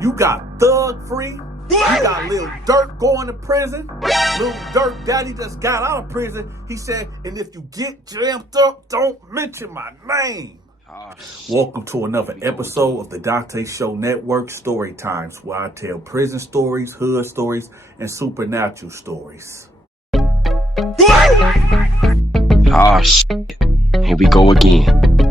You got Thug Free. You got Lil Durk going to prison. Lil Durk daddy just got out of prison. He said, and if you get jammed up, don't mention my name. Welcome to another episode of the Dante Show Network Story Times, where I tell prison stories, hood stories, and supernatural stories. Oh, shit. Here we go again.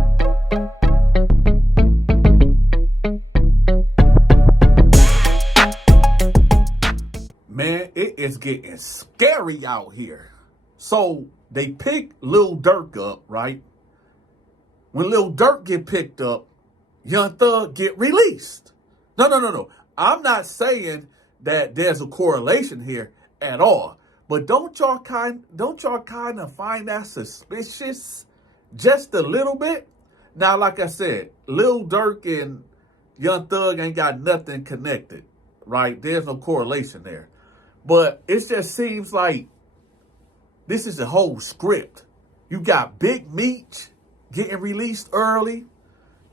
Man, it is getting scary out here. So they pick Lil Durk up, right? When Lil Durk get picked up, Young Thug get released. No. I'm not saying that there's a correlation here at all. But don't y'all kind of find that suspicious just a little bit? Now, like I said, Lil Durk and Young Thug ain't got nothing connected, right? There's no correlation there. But it just seems like this is a whole script. You got Big Meech getting released early.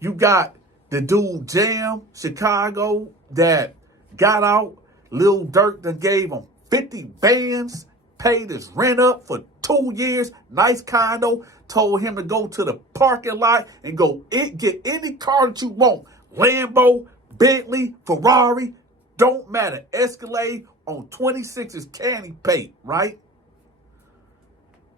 You got the dude Jam, Chicago, that got out. Lil Durk that gave him 50 bands, paid his rent up for 2 years, nice condo, told him to go to the parking lot and go get any car that you want. Lambo, Bentley, Ferrari, don't matter. Escalade on 26's candy paint, right?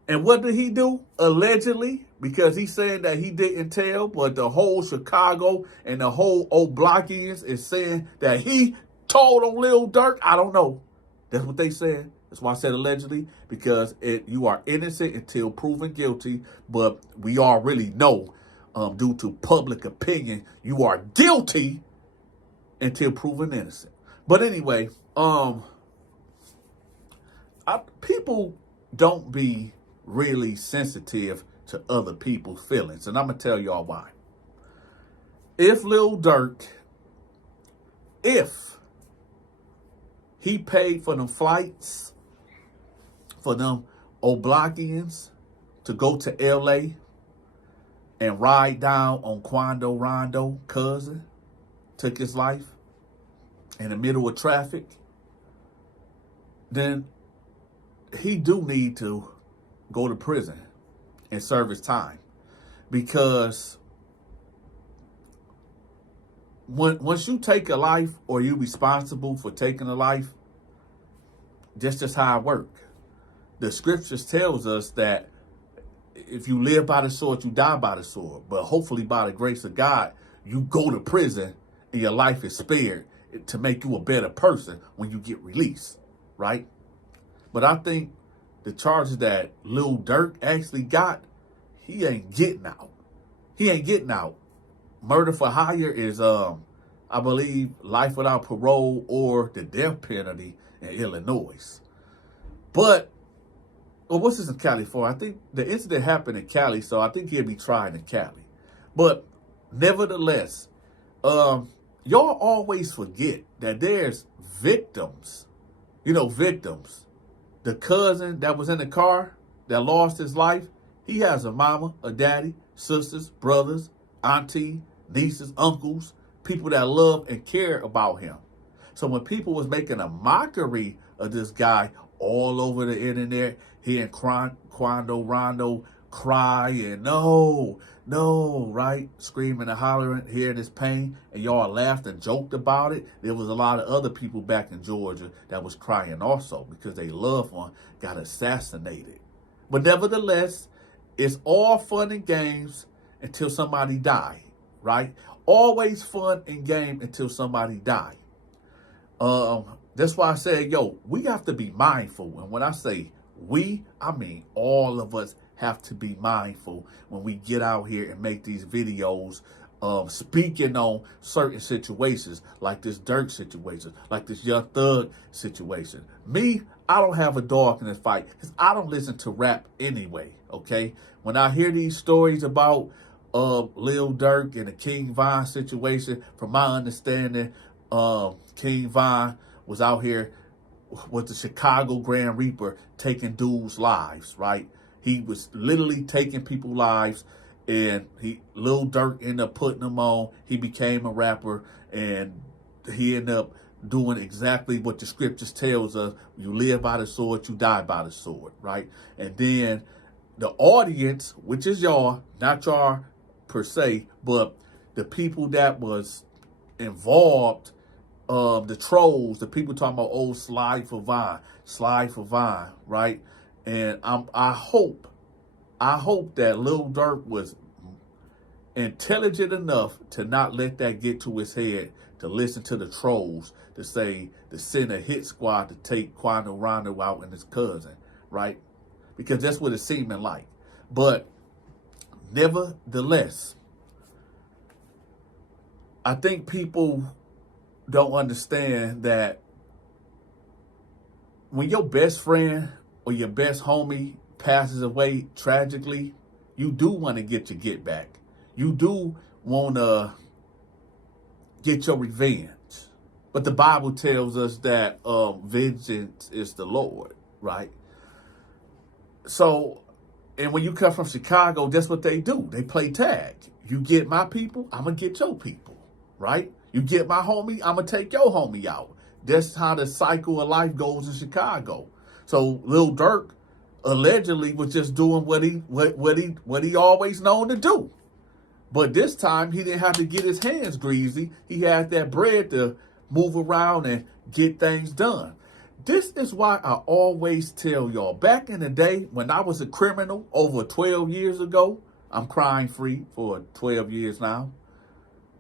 And what did he do? Allegedly, because he said that he didn't tell, but the whole Chicago and the whole Oblakians is saying that he told on Lil Durk. I don't know. That's what they said. That's why I said allegedly, because you are innocent until proven guilty. But we all really know, due to public opinion, you are guilty until proven innocent. But anyway, people don't be really sensitive to other people's feelings. And I'm going to tell y'all why. If Lil Durk, if he paid for them flights, for them Oblakians to go to L.A. and ride down on Quando Rondo, cousin, took his life in the middle of traffic, then he do need to go to prison and serve his time. Because once you take a life, or you responsible for taking a life, that's just how it works. The scriptures tells us that if you live by the sword, you die by the sword. But hopefully by the grace of God, you go to prison and your life is spared to make you a better person when you get released, right? But I think the charges that Lil Durk actually got, he ain't getting out. He ain't getting out. Murder for hire is, I believe, life without parole or the death penalty in Illinois. But, well, what's this in Cali for? I think the incident happened in Cali, so I think he'll be tried in Cali. But nevertheless, y'all always forget that there's victims. You know, victims. The cousin that was in the car that lost his life, he has a mama, a daddy, sisters, brothers, auntie, nieces, uncles, people that love and care about him. So when people was making a mockery of this guy all over the internet, hearing Quando Rondo cry and no, right? Screaming and hollering, hearing his pain, and y'all laughed and joked about it. There was a lot of other people back in Georgia that was crying also because their loved one got assassinated. But nevertheless, it's all fun and games until somebody die, right? Always fun and game until somebody die. That's why I said, we have to be mindful. And when I say we, I mean all of us have to be mindful when we get out here and make these videos, speaking on certain situations, like this Dirk situation, like this Young Thug situation. Me, I don't have a dog in this fight because I don't listen to rap anyway, okay? When I hear these stories about Lil Durk and the King Von situation, from my understanding, King Von was out here with the Chicago Grand Reaper taking dudes' lives, right? He was literally taking people's lives, and Lil Durk ended up putting them on. He became a rapper, and he ended up doing exactly what the scriptures tells us. You live by the sword, you die by the sword, right? And then the audience, which is y'all, not y'all per se, but the people that was involved, the trolls, the people talking about, oh, slide for Vine, right? And I hope that Lil Durk was intelligent enough to not let that get to his head, to listen to the trolls, to say, to send a hit squad to take Quando Rondo out and his cousin, right? Because that's what it seemed like. But nevertheless, I think people don't understand that when your best friend or your best homie passes away tragically, you do want to get your get back. You do want to get your revenge. But the Bible tells us that vengeance is the Lord, right? So, and when you come from Chicago, that's what they do. They play tag. You get my people, I'm going to get your people, right? You get my homie, I'm going to take your homie out. That's how the cycle of life goes in Chicago. So Lil Durk allegedly was just doing what he always known to do. But this time he didn't have to get his hands greasy. He had that bread to move around and get things done. This is why I always tell y'all, back in the day when I was a criminal over 12 years ago, I'm crime free for 12 years now.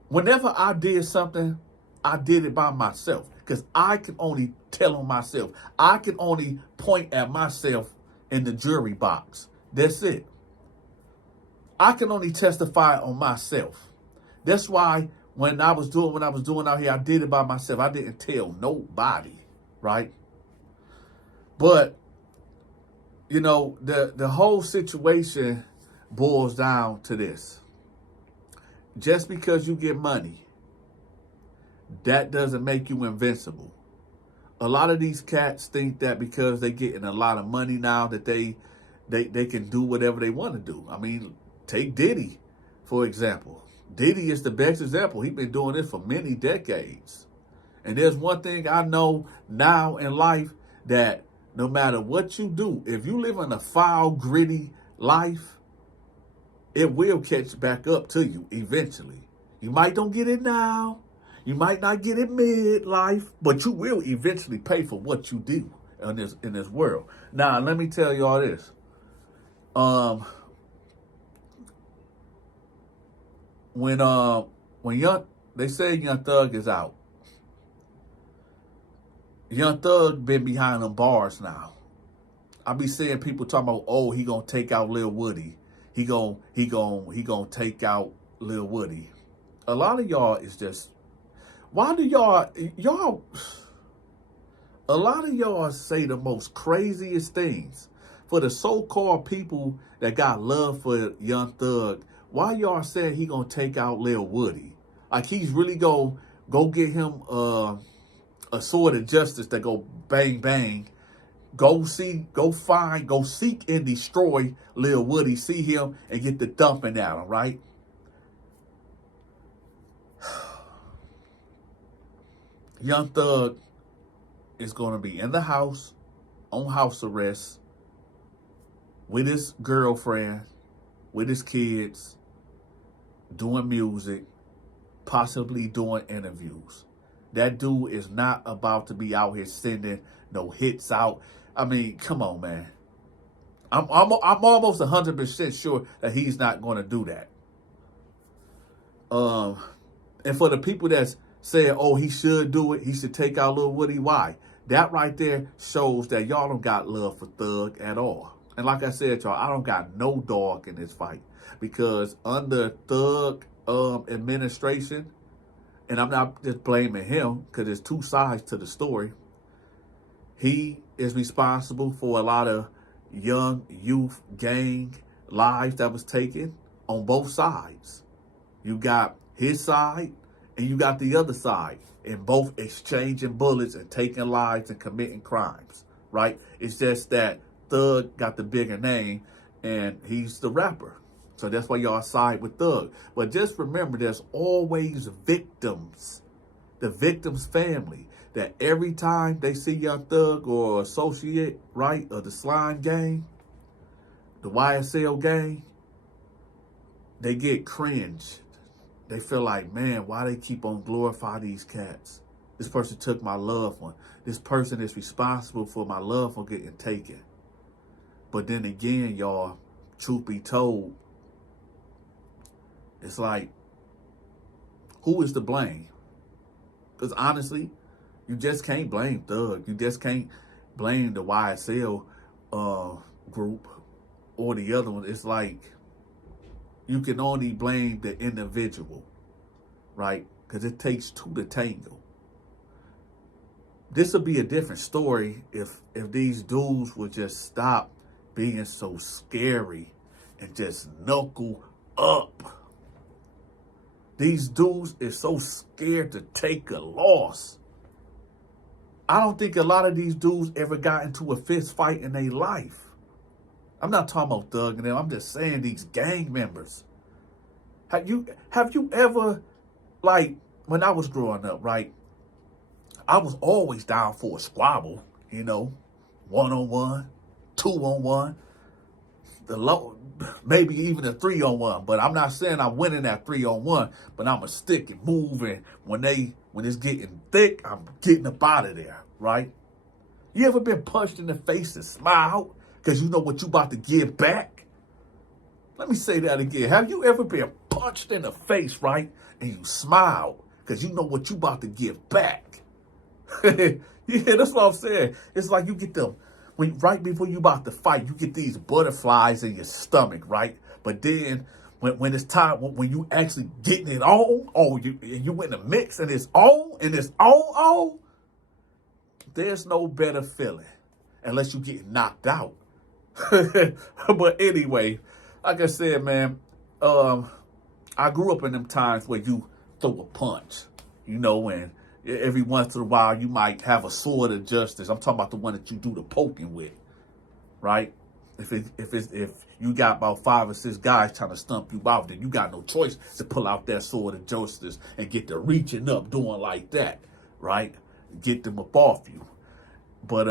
Whenever I did something, I did it by myself because I can only tell on myself. I can only point at myself in the jury box. That's it. I can only testify on myself. That's why when I was doing out here, I did it by myself. I didn't tell nobody, right? But, you know, the whole situation boils down to this. Just because you get money, that doesn't make you invincible. A lot of these cats think that because they're getting a lot of money now that they can do whatever they want to do. I mean, take Diddy, for example. Diddy is the best example. He's been doing this for many decades. And there's one thing I know now in life, that no matter what you do, if you live in a foul, gritty life, it will catch back up to you eventually. You might don't get it now. You might not get it mid-life, but you will eventually pay for what you do in this world. Now, let me tell you all this. When they say Young Thug is out. Young Thug been behind them bars now. I be seeing people talking about, oh, he gonna take out Lil Woody. He gonna take out Lil Woody. A lot of y'all is just, why do y'all, a lot of y'all say the most craziest things. For the so-called people that got love for Young Thug, why y'all saying he gonna take out Lil Woody? Like he's really gonna go get him a sword of justice that go bang bang. Go seek and destroy Lil Woody, see him and get the dumping at him, right? Young Thug is going to be in the house on house arrest with his girlfriend, with his kids, doing music, possibly doing interviews. That dude is not about to be out here sending no hits out. I mean, come on, man. I'm almost 100% sure that he's not going to do that. And for the people that's saying, oh, he should do it, he should take out Lil Woody, why? That right there shows that y'all don't got love for Thug at all. And like I said, y'all, I don't got no dog in this fight. Because under Thug administration, and I'm not just blaming him because there's two sides to the story. He is responsible for a lot of young youth gang lives that was taken on both sides. You got his side and you got the other side, and both exchanging bullets and taking lives and committing crimes, right? It's just that Thug got the bigger name and he's the rapper. So that's why y'all side with Thug. But just remember, there's always victims the victim's family, that every time they see Young Thug or associate, right, of the slime gang, the YSL gang, they get cringed. They feel like, man, why they keep on glorifying these cats? This person took my loved one. This person is responsible for my loved one getting taken. But then again, y'all, truth be told, it's like, who is to blame? Because honestly, you just can't blame Thug. You just can't blame the YSL group or the other one. It's like, you can only blame the individual, right? Because it takes two to tango. This would be a different story if these dudes would just stop being so scary and just knuckle up. These dudes is so scared to take a loss. I don't think a lot of these dudes ever got into a fist fight in their life. I'm not talking about Thug and them. I'm just saying these gang members. Have you ever, like, when I was growing up, right? I was always down for a squabble, you know, 1-on-1, 2-on-1, maybe even a 3-on-1. But I'm not saying I'm winning that 3-on-1, but I'm a stick and move. And when it's getting thick, I'm getting up out of there, right? You ever been punched in the face and smiled because you know what you about to give back? Let me say that again. Have you ever been punched in the face, right? And you smile because you know what you about to give back? Yeah, that's what I'm saying. It's like you get them, right before you about to fight, you get these butterflies in your stomach, right? But then when it's time, when you actually getting it on, you in the mix and it's on, there's no better feeling unless you get knocked out. But anyway, like I said, man, I grew up in them times where you throw a punch, you know, and every once in a while you might have a sword of justice. I'm talking about the one that you do the poking with, right? If you got about 5 or 6 guys trying to stump you out, then you got no choice to pull out that sword of justice and get to reaching up, doing like that, right? Get them up off you. But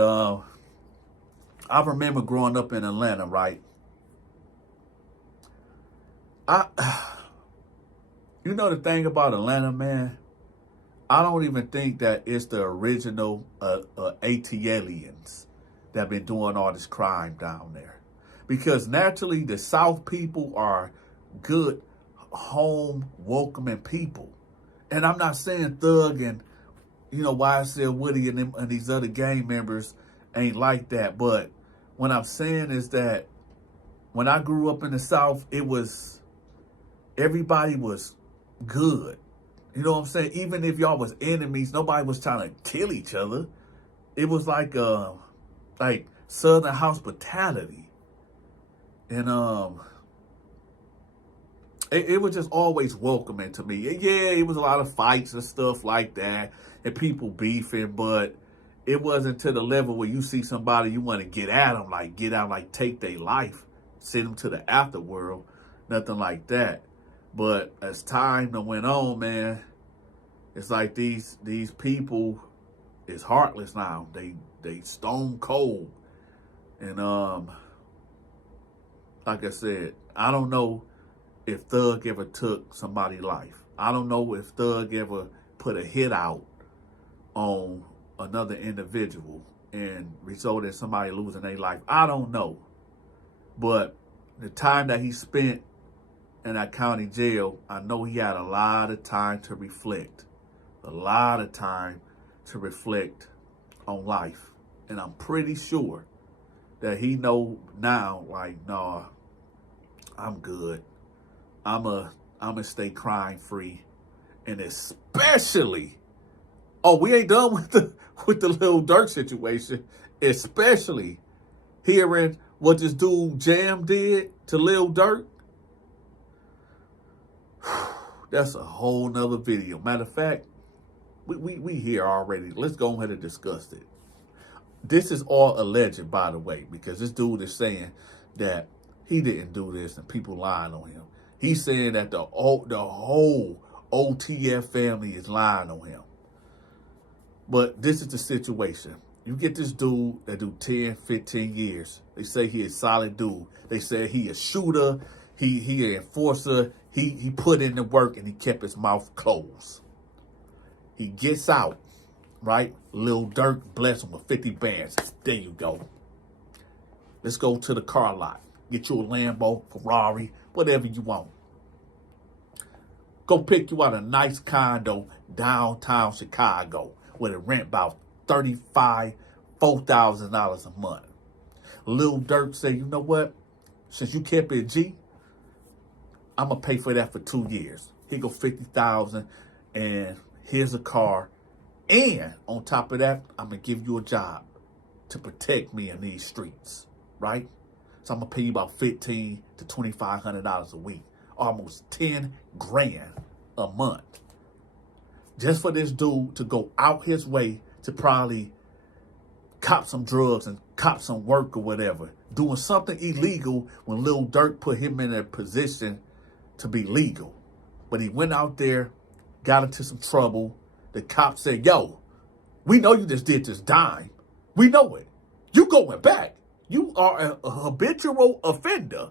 I remember growing up in Atlanta, right? You know the thing about Atlanta, man? I don't even think that it's the original ATLians that been doing all this crime down there. Because naturally, the South people are good, home, welcoming people. And I'm not saying Thug and, you know, YSL Woody and these other gang members ain't like that. But what I'm saying is that when I grew up in the South, everybody was good. You know what I'm saying? Even if y'all was enemies, nobody was trying to kill each other. It was like Southern hospitality. And it was just always welcoming to me. Yeah, it was a lot of fights and stuff like that and people beefing, but it wasn't to the level where you see somebody, you want to get at them, like take their life, send them to the afterworld, nothing like that. But as time went on, man, it's like these people is heartless now. They stone cold. And like I said, I don't know if Thug ever took somebody's life. I don't know if Thug ever put a hit out on another individual and resulted in somebody losing their life. I don't know. But the time that he spent in that county jail, I know he had a lot of time to reflect. A lot of time to reflect on life. And I'm pretty sure that he know now, like, nah, I'm good. I'm a stay crime free. And especially, we ain't done with the Lil Durk situation. Especially hearing what this dude Jam did to Lil Durk. That's a whole nother video. Matter of fact, we here already. Let's go ahead and discuss it. This is all alleged, by the way, because this dude is saying that he didn't do this and people lying on him. He's saying that the whole OTF family is lying on him. But this is the situation. You get this dude that do 10, 15 years. They say he is a solid dude. They say he a shooter. He an enforcer. He put in the work and he kept his mouth closed. He gets out, right? Lil Durk bless him with 50 bands. There you go. Let's go to the car lot. Get you a Lambo, Ferrari, whatever you want. Go pick you out a nice condo downtown Chicago where the rent about $4,000 a month. Lil Durk say, you know what? Since you kept it G, I'm gonna pay for that for 2 years. Here go $50,000, and here's a car. And on top of that, I'm gonna give you a job to protect me in these streets, right? So I'm gonna pay you about $1,500 to $2,500 a week, almost 10 grand a month, just for this dude to go out his way to probably cop some drugs and cop some work or whatever, doing something illegal when Lil Durk put him in a position to be legal. But he went out there, got into some trouble. The cop said, yo, we know you just did this dime. We know it. You going back. You are a habitual offender.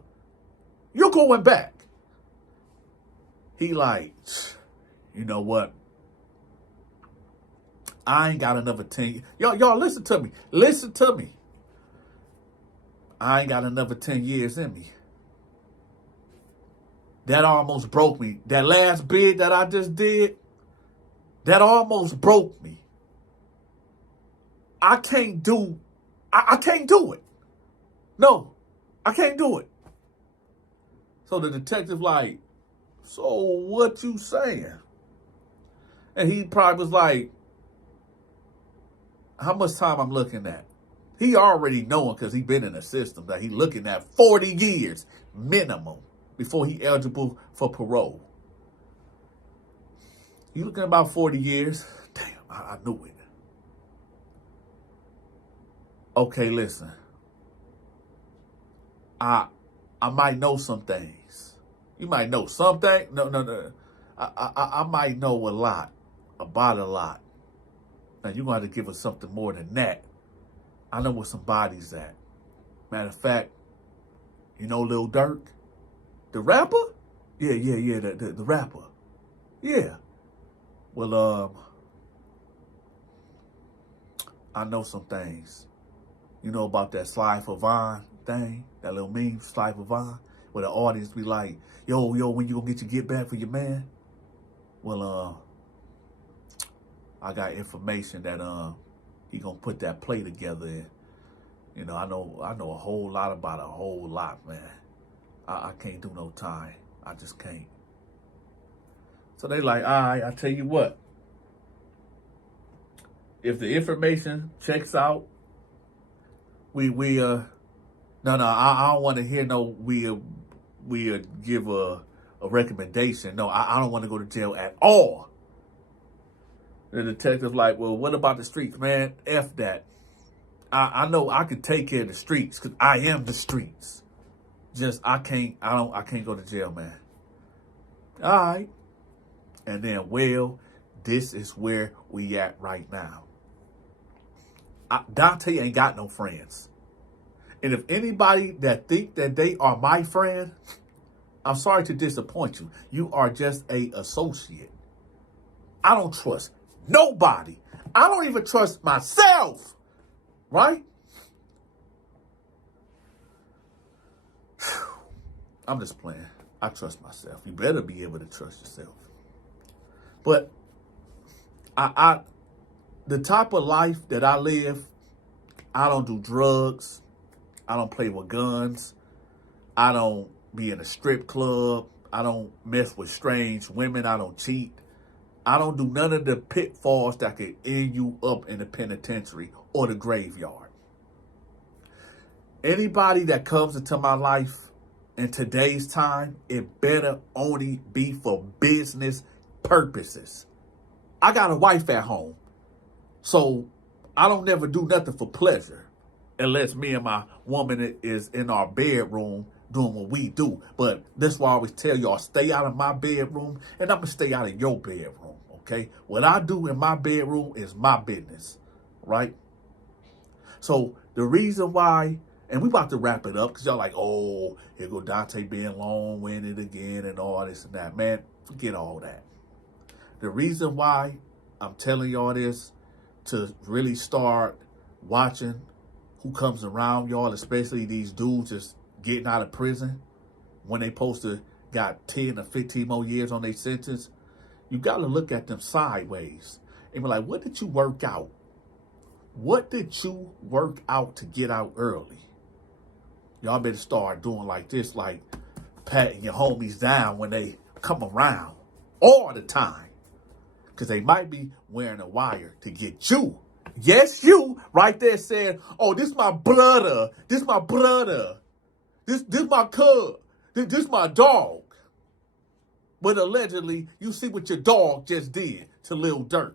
You're going back. He like, you know what? I ain't got another 10. Y'all listen to me. Listen to me. I ain't got another 10 years in me. That almost broke me. That last bid that I just did, that almost broke me. I can't do it. No, I can't do it. So the detective like, so what you saying? And he probably was like, how much time I'm looking at? He already knowing because he been in the system that he looking at 40 years minimum before he eligible for parole. He looking at about 40 years. Damn, I knew it. Okay, listen. I might know some things. You might know something. No. I might know a lot about a lot. Now you're gonna have to give us something more than that. I know where some bodies at. Matter of fact, you know Lil Durk? The rapper? Yeah, the rapper. Yeah. Well, I know some things. You know about that Slide for Vine thing? That little meme, Slide for Vine? Where the audience be like, yo, when you gonna get your get back for your man? Well, I got information that he gonna put that play together and, you know, I know a whole lot about a whole lot, man. I can't do no time. I just can't. So they like, all right, I tell you what. If the information checks out, I don't want to hear no we give a recommendation. No, I don't want to go to jail at all. The detective like, well, what about the streets, man? F that. I know I can take care of the streets because I am the streets. Just I can't go to jail, man. All right. And then, well, this is where we at right now. Dante ain't got no friends. And if anybody that think that they are my friend, I'm sorry to disappoint you. You are just a associate. I don't trust nobody. I don't even trust myself. Right? I'm just playing. I trust myself. You better be able to trust yourself. But the type of life that I live, I don't do drugs. I don't play with guns. I don't be in a strip club. I don't mess with strange women. I don't cheat. I don't do none of the pitfalls that could end you up in the penitentiary or the graveyard. Anybody that comes into my life in today's time, it better only be for business purposes. I got a wife at home, so I don't never do nothing for pleasure unless me and my woman is in our bedroom doing what we do. But that's why I always tell y'all, stay out of my bedroom and I'm going to stay out of your bedroom, Okay? What I do in my bedroom is my business, right? So the reason why, and we about to wrap it up because y'all like, oh, here go Dante being long-winded again and all this and that. Man, forget all that. The reason why I'm telling y'all this, to really start watching who comes around y'all, especially these dudes just getting out of prison when they supposed to got 10 or 15 more years on their sentence. You got to look at them sideways and be like, what did you work out? What did you work out to get out early? Y'all better start doing like this, like patting your homies down when they come around all the time. Because they might be wearing a wire to get you. Yes, you right there saying, oh, this my brother. This my brother. This my cub. This my dog. But allegedly, you see what your dog just did to Lil Durk.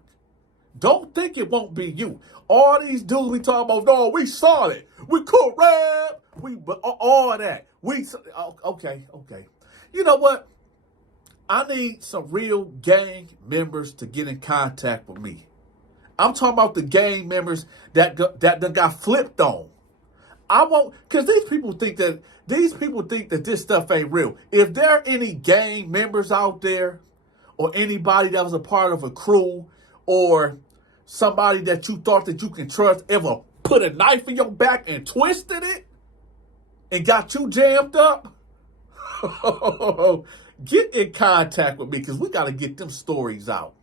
Don't think it won't be you. All these dudes we talking about, no, we solid. We cool rap. We all that. Okay. You know what? I need some real gang members to get in contact with me. I'm talking about the gang members that got flipped on. I won't, because these people think that this stuff ain't real. If there are any gang members out there, or anybody that was a part of a crew, or somebody that you thought that you can trust ever put a knife in your back and twisted it and got you jammed up, get in contact with me because we got to get them stories out.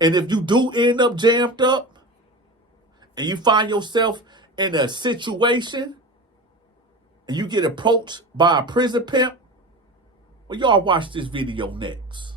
And if you do end up jammed up and you find yourself in a situation and you get approached by a prison pimp, well, y'all watch this video next.